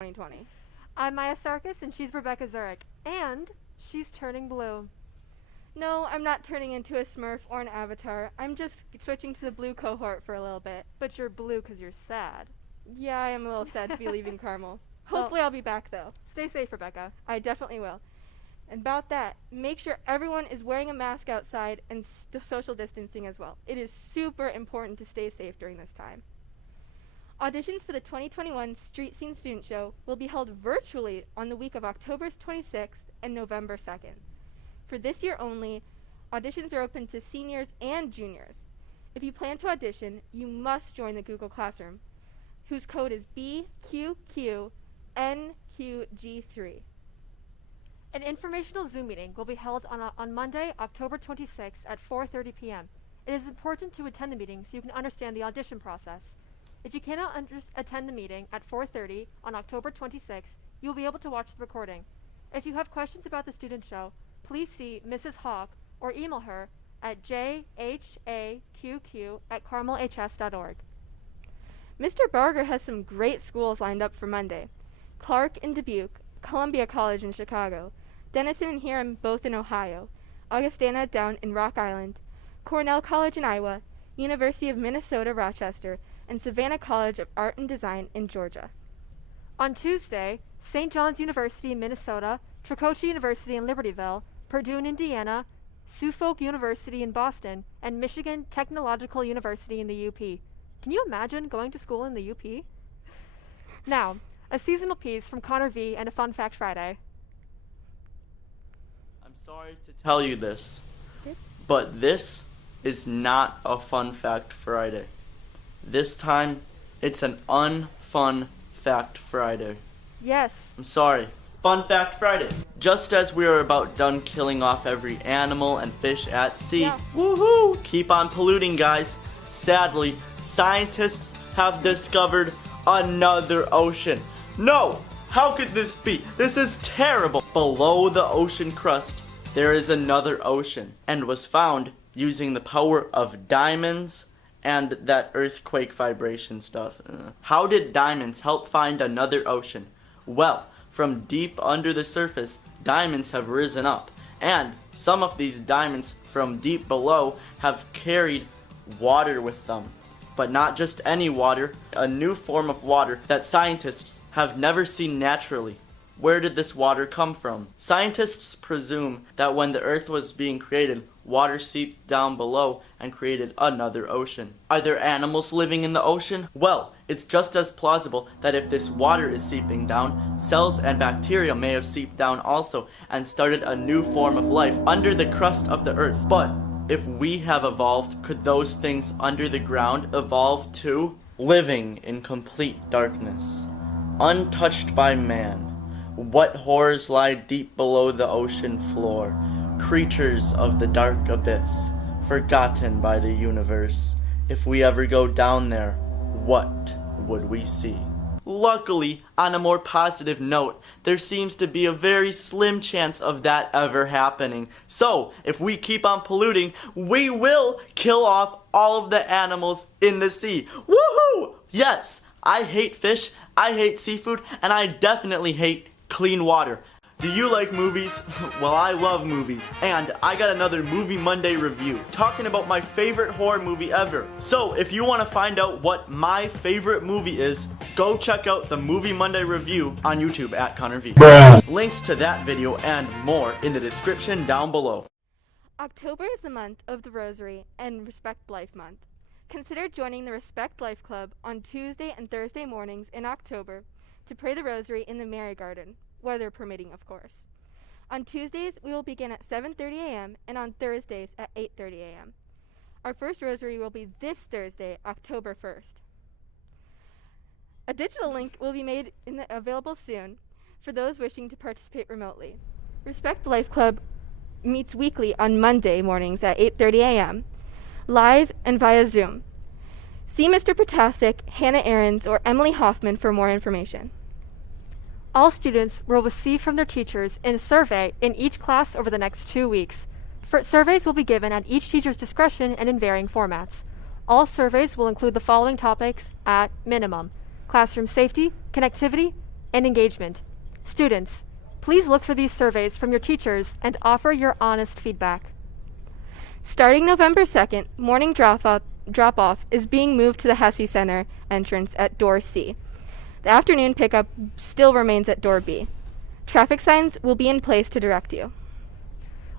2020. I'm Maya Sarkis, and she's Rebecca Zurich. And she's turning blue. No, I'm not turning into a Smurf or an Avatar. I'm just switching to the blue cohort for a little bit. But you're blue because you're sad. Yeah, I am a little sad to be leaving Carmel. Hopefully I'll be back, though. Stay safe, Rebecca. I definitely will. And about that, make sure everyone is wearing a mask outside and social distancing as well. It is super important to stay safe during this time. Auditions for the 2021 Street Scene Student Show will be held virtually on the week of October 26th and November 2nd. For this year only, auditions are open to seniors and juniors. If you plan to audition, you must join the Google Classroom, whose code is BQQNQG3. An informational Zoom meeting will be held on Monday, October 26th at 4:30 p.m. It is important to attend the meeting so you can understand the audition process. If you cannot attend the meeting at 4:30 on October 26th, you will be able to watch the recording. If you have questions about the student show, please see Mrs. Hawk or email her at jhaqq@carmelhs.org. Mr. Barger has some great schools lined up for Monday. Clark in Dubuque, Columbia College in Chicago, Denison and Hiram both in Ohio, Augustana down in Rock Island, Cornell College in Iowa, University of Minnesota Rochester, and Savannah College of Art and Design in Georgia. On Tuesday, St. John's University in Minnesota, Tricoci University in Libertyville, Purdue in Indiana, Suffolk University in Boston, and Michigan Technological University in the UP. Can you imagine going to school in the UP? Now, a seasonal piece from Connor V and a Fun Fact Friday. I'm sorry to tell you this, but this is not a Fun Fact Friday. This time, it's an unfun Fact Friday. Yes. I'm sorry. Fun Fact Friday. Just as we are about done killing off every animal and fish at sea, woohoo! Keep on polluting, guys. Sadly, scientists have discovered another ocean. No! How could this be? This is terrible. Below the ocean crust, there is another ocean, and was found using the power of diamonds and that earthquake vibration stuff. How did diamonds help find another ocean? Well, from deep under the surface, diamonds have risen up, and some of these diamonds from deep below have carried water with them. But not just any water, a new form of water that scientists have never seen naturally. Where did this water come from? Scientists presume that when the Earth was being created, water seeped down below and created another ocean. Are there animals living in the ocean? Well, it's just as plausible that if this water is seeping down, cells and bacteria may have seeped down also and started a new form of life under the crust of the Earth. But if we have evolved, could those things under the ground evolve too? Living in complete darkness, untouched by man. What horrors lie deep below the ocean floor? Creatures of the dark abyss, forgotten by the universe. If we ever go down there, what would we see? Luckily, on a more positive note, there seems to be a very slim chance of that ever happening. So, if we keep on polluting, we will kill off all of the animals in the sea. Woohoo! Yes, I hate fish, I hate seafood, and I definitely hate clean water. Do you like movies? Well, I love movies, and I got another Movie Monday review talking about my favorite horror movie ever. So if you want to find out what my favorite movie is, go check out the Movie Monday review on YouTube at Connor V. Links to that video and more in the description down below. October is the month of the Rosary and Respect Life Month. Consider joining the Respect Life Club on Tuesday and Thursday mornings in October to pray the Rosary in the Mary Garden, weather permitting, of course. On Tuesdays, we will begin at 7:30 a.m. and on Thursdays at 8:30 a.m. Our first Rosary will be this Thursday, October 1st. A digital link will be made available soon for those wishing to participate remotely. Respect Life Club meets weekly on Monday mornings at 8:30 a.m., live and via Zoom. See Mr. Potasic, Hannah Ahrens, or Emily Hoffman for more information. All students will receive from their teachers a survey in each class over the next 2 weeks. Surveys will be given at each teacher's discretion and in varying formats. All surveys will include the following topics at minimum: classroom safety, connectivity, and engagement. Students, please look for these surveys from your teachers and offer your honest feedback. Starting November 2nd, morning drop-off is being moved to the Hesse Center entrance at door C. The afternoon pickup still remains at door B. Traffic signs will be in place to direct you.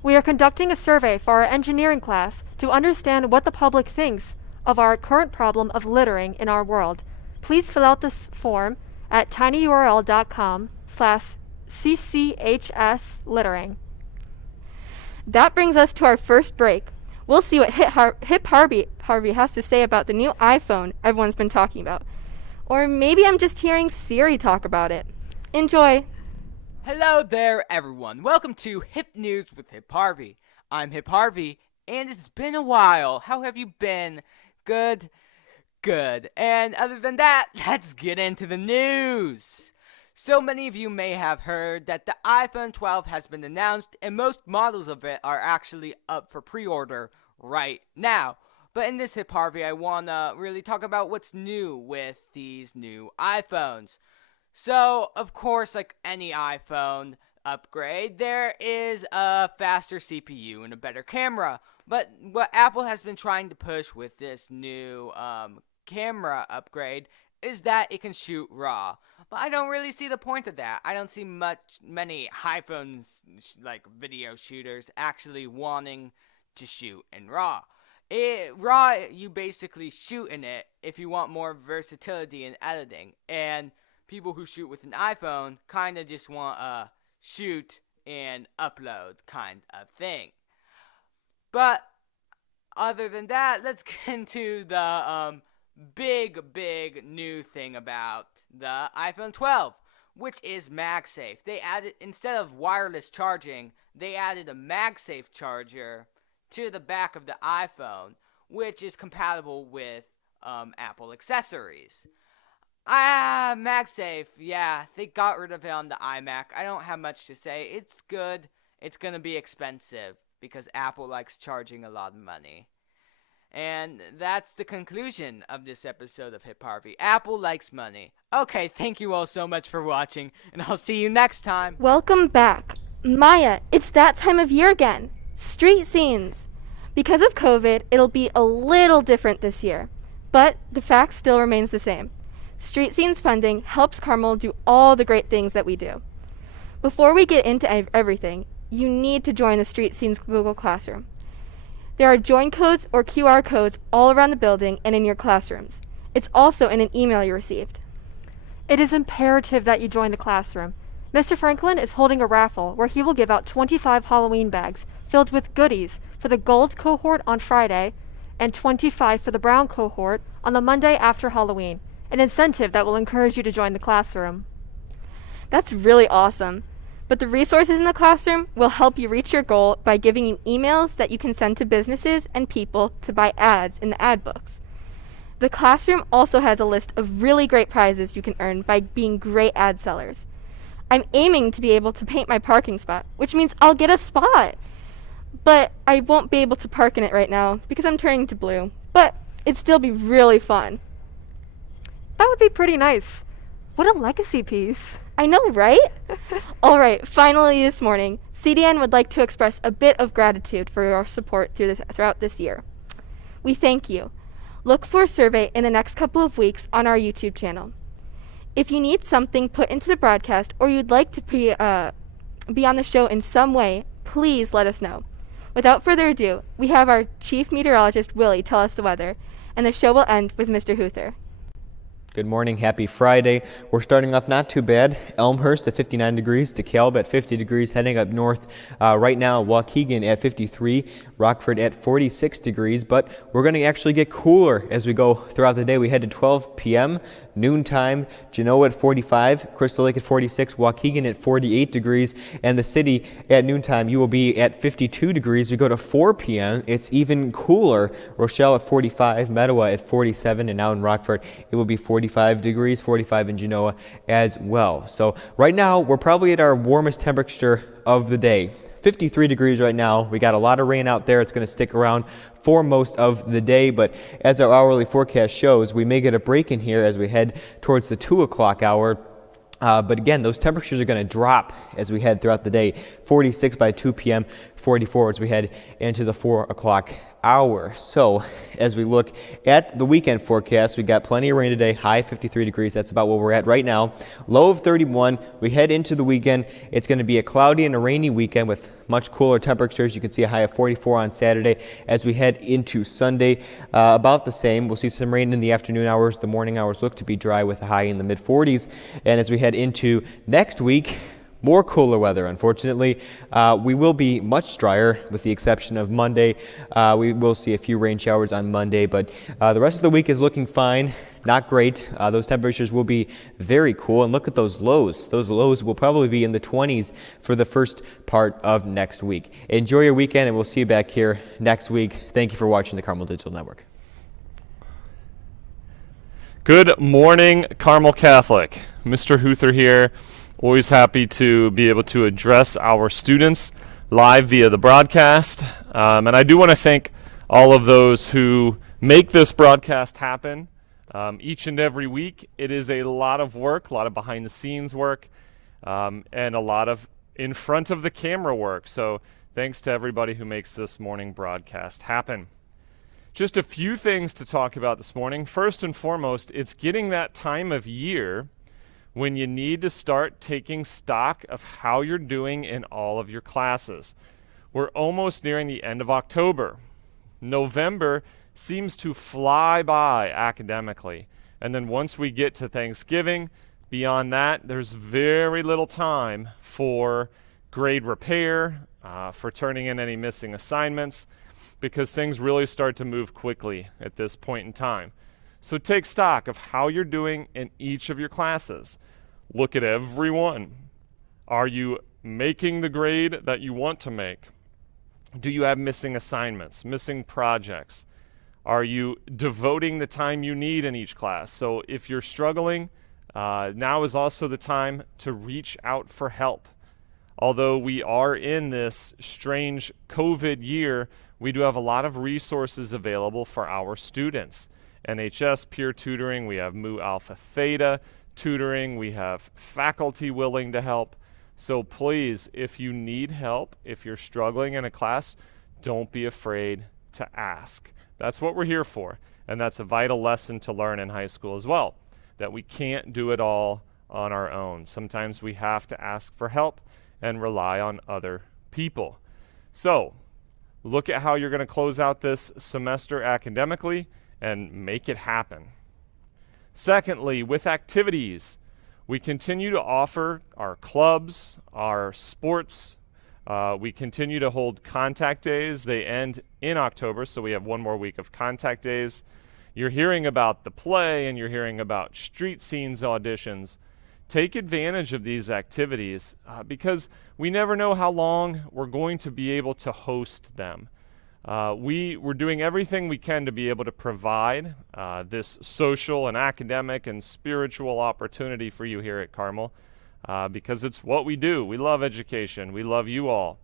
We are conducting a survey for our engineering class to understand what the public thinks of our current problem of littering in our world. Please fill out this form at tinyurl.com/cchslittering. That brings us to our first break. We'll see what Hip Harvey has to say about the new iPhone everyone's been talking about. Or maybe I'm just hearing Siri talk about it. Enjoy! Hello there, everyone. Welcome to Hip News with Hip Harvey. I'm Hip Harvey, and it's been a while. How have you been? Good? Good. And other than that, let's get into the news. So many of you may have heard that the iPhone 12 has been announced, and most models of it are actually up for pre-order right now. But in this Hip Harvey, I want to really talk about what's new with these new iPhones. So, of course, like any iPhone upgrade, there is a faster CPU and a better camera. But what Apple has been trying to push with this new camera upgrade is that it can shoot RAW. But I don't really see the point of that. I don't see many iPhones, like video shooters, actually wanting to shoot in RAW. RAW, you basically shoot in it if you want more versatility in editing. And people who shoot with an iPhone kind of just want a shoot and upload kind of thing. But other than that, let's get into the big new thing about the iPhone 12, which is MagSafe. They added, instead of wireless charging, they added a MagSafe charger to the back of the iPhone, which is compatible with Apple accessories. MagSafe, yeah, they got rid of it on the iMac. I don't have much to say. It's good. It's gonna be expensive because Apple likes charging a lot of money. And that's the conclusion of this episode of Hip Harvey. Apple likes money. Okay, thank you all so much for watching, and I'll see you next time. Welcome back. Maya, it's that time of year again. Street scenes. Because of COVID, it'll be a little different this year. But the fact still remains the same. Street Scenes funding helps Carmel do all the great things that we do. Before we get into everything, you need to join the Street Scenes Google Classroom. There are join codes or QR codes all around the building and in your classrooms. It's also in an email you received. It is imperative that you join the classroom. Mr. Franklin is holding a raffle where he will give out 25 Halloween bags filled with goodies for the gold cohort on Friday and 25 for the brown cohort on the Monday after Halloween, an incentive that will encourage you to join the classroom. That's really awesome. But the resources in the classroom will help you reach your goal by giving you emails that you can send to businesses and people to buy ads in the ad books. The classroom also has a list of really great prizes you can earn by being great ad sellers. I'm aiming to be able to paint my parking spot, which means I'll get a spot. But I won't be able to park in it right now because I'm turning to blue. But it'd still be really fun. That would be pretty nice. What a legacy piece. I know, right? All right, finally this morning, CDN would like to express a bit of gratitude for your support throughout this year. We thank you. Look for a survey in the next couple of weeks on our YouTube channel. If you need something put into the broadcast or you'd like to be on the show in some way, please let us know. Without further ado, we have our Chief Meteorologist Willie tell us the weather, and the show will end with Mr. Huther. Good morning, happy Friday. We're starting off not too bad. Elmhurst at 59 degrees, DeKalb at 50 degrees, heading up north. Right now, Waukegan at 53, Rockford at 46 degrees, but we're going to actually get cooler as we go throughout the day. We head to 12 p.m., noontime, Genoa at 45, Crystal Lake at 46, Waukegan at 48 degrees, and the city at noontime, you will be at 52 degrees. We go to 4 p.m., it's even cooler. Rochelle at 45, Mettawa at 47, and now in Rockford, it will be 45 degrees, 45 in Genoa as well. So right now, we're probably at our warmest temperature of the day. 53 degrees right now. We got a lot of rain out there. It's going to stick around for most of the day, but as our hourly forecast shows, we may get a break in here as we head towards the 2 o'clock hour. But again, those temperatures are going to drop as we head throughout the day. 46 by 2 p.m., 44 as we head into the 4 o'clock hour. So as we look at the weekend forecast, we got plenty of rain today, high 53 degrees. That's about where we're at right now. Low of 31. We head into the weekend. It's going to be a cloudy and a rainy weekend with much cooler temperatures. You can see a high of 44 on Saturday. As we head into Sunday, about the same. We'll see some rain in the afternoon hours. The morning hours look to be dry with a high in the mid 40s. And as we head into next week, more cooler weather, unfortunately. We will be much drier with the exception of Monday. We will see a few rain showers on Monday, but the rest of the week is looking fine. Not great. Those temperatures will be very cool. And look at those lows. Those lows will probably be in the 20s for the first part of next week. Enjoy your weekend, and we'll see you back here next week. Thank you for watching the Carmel Digital Network. Good morning, Carmel Catholic. Mr. Huther here. Always happy to be able to address our students live via the broadcast. And I do want to thank all of those who make this broadcast happen each and every week. It is a lot of work, a lot of behind the scenes work, and a lot of in front of the camera work. So thanks to everybody who makes this morning broadcast happen. Just a few things to talk about this morning. First and foremost, it's getting that time of year when you need to start taking stock of how you're doing in all of your classes. We're almost nearing the end of October. November seems to fly by academically. And then once we get to Thanksgiving, beyond that, there's very little time for grade repair, for turning in any missing assignments, because things really start to move quickly at this point in time. So take stock of how you're doing in each of your classes. Look at every one. Are you making the grade that you want to make? Do you have missing assignments, missing projects? Are you devoting the time you need in each class? So if you're struggling, now is also the time to reach out for help. Although we are in this strange COVID year, we do have a lot of resources available for our students. NHS peer tutoring, we have Mu Alpha Theta tutoring, we have faculty willing to help. So please, if you need help, if you're struggling in a class, don't be afraid to ask. That's what we're here for, and that's a vital lesson to learn in high school as well, that we can't do it all on our own. Sometimes we have to ask for help and rely on other people. So look at how you're going to close out this semester academically and make it happen. Secondly, with activities, we continue to offer our clubs, our sports. We continue to hold contact days. They end in October, so we have one more week of contact days. You're hearing about the play and you're hearing about street scenes auditions. Take advantage of these activities because we never know how long we're going to be able to host them. We're doing everything we can to be able to provide this social and academic and spiritual opportunity for you here at Carmel because it's what we do. We love education. We love you all.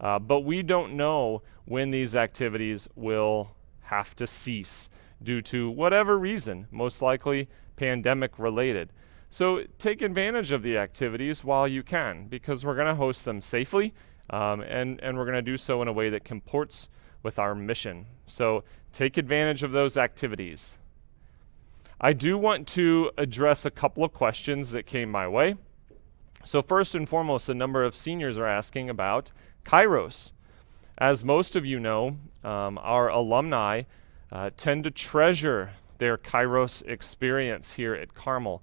But we don't know when these activities will have to cease due to whatever reason, most likely pandemic related. So take advantage of the activities while you can because we're going to host them safely and we're going to do so in a way that comports with our mission. So take advantage of those activities. I do want to address a couple of questions that came my way. So first and foremost, a number of seniors are asking about Kairos. As most of you know, our alumni tend to treasure their Kairos experience here at Carmel.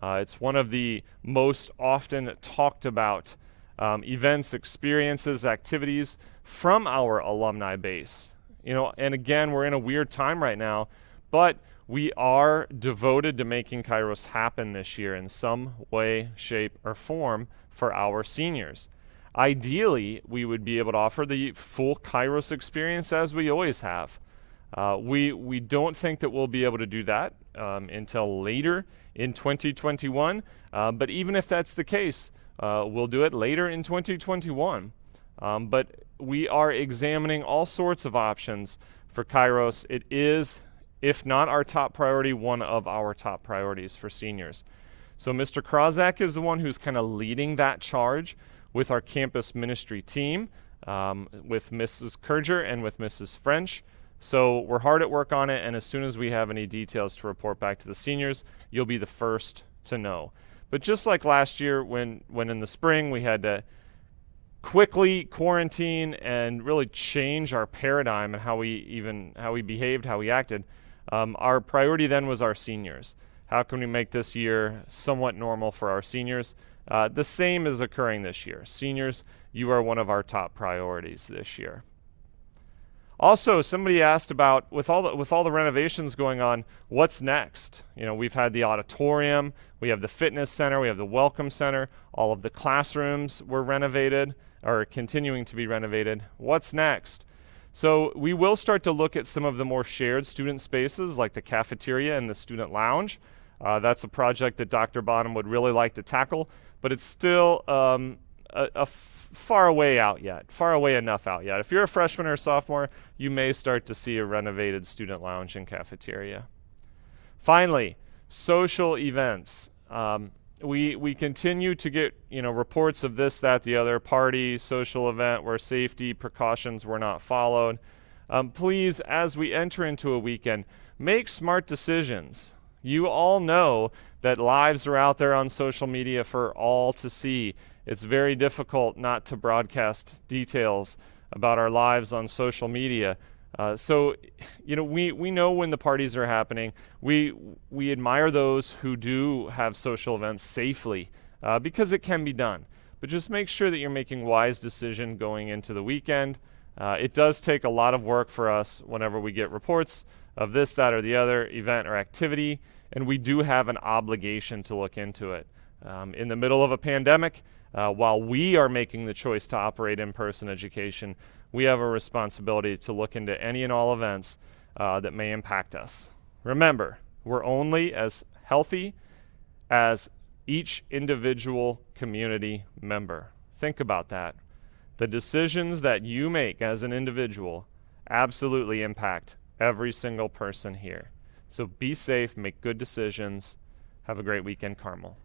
It's one of the most often talked about events, experiences, activities from our alumni base. You know, and again, we're in a weird time right now, but we are devoted to making Kairos happen this year in some way, shape, or form for our seniors. Ideally, we would be able to offer the full Kairos experience as we always have. We don't think that we'll be able to do that until later in 2021, but even if that's the case, we'll do it later in 2021. But we are examining all sorts of options for Kairos. It is, if not our top priority, one of our top priorities for seniors. So Mr. Krozak is the one who's kind of leading that charge with our campus ministry team, with Mrs. Kurger and with Mrs. French. So we're hard at work on it, and as soon as we have any details to report back to the seniors, you'll be the first to know. But just like last year when in the spring we had to quickly quarantine and really change our paradigm and how we behaved, how we acted, our priority then was our seniors. How can we make this year somewhat normal for our seniors? The same is occurring this year. Seniors, you are one of our top priorities this year. Also, somebody asked about, with all the renovations going on, what's next? You know, we've had the auditorium, we have the fitness center, we have the welcome center, all of the classrooms were renovated, or continuing to be renovated. What's next? So we will start to look at some of the more shared student spaces, like the cafeteria and the student lounge. That's a project that Dr. Bonham would really like to tackle, but it's still far away enough out yet. If you're a freshman or a sophomore, you may start to see a renovated student lounge and cafeteria. Finally, social events. We continue to get reports of this, that, the other party, social event where safety precautions were not followed. Please, as we enter into a weekend, make smart decisions. You all know that lives are out there on social media for all to see. It's very difficult not to broadcast details about our lives on social media. So we know when the parties are happening. We admire those who do have social events safely because it can be done. But just make sure that you're making wise decisions going into the weekend. It does take a lot of work for us whenever we get reports of this, that, or the other event or activity, and we do have an obligation to look into it. In the middle of a pandemic, while we are making the choice to operate in-person education, we have a responsibility to look into any and all events that may impact us. Remember, we're only as healthy as each individual community member. Think about that. The decisions that you make as an individual absolutely impact every single person here. So be safe, make good decisions. Have a great weekend, Carmel.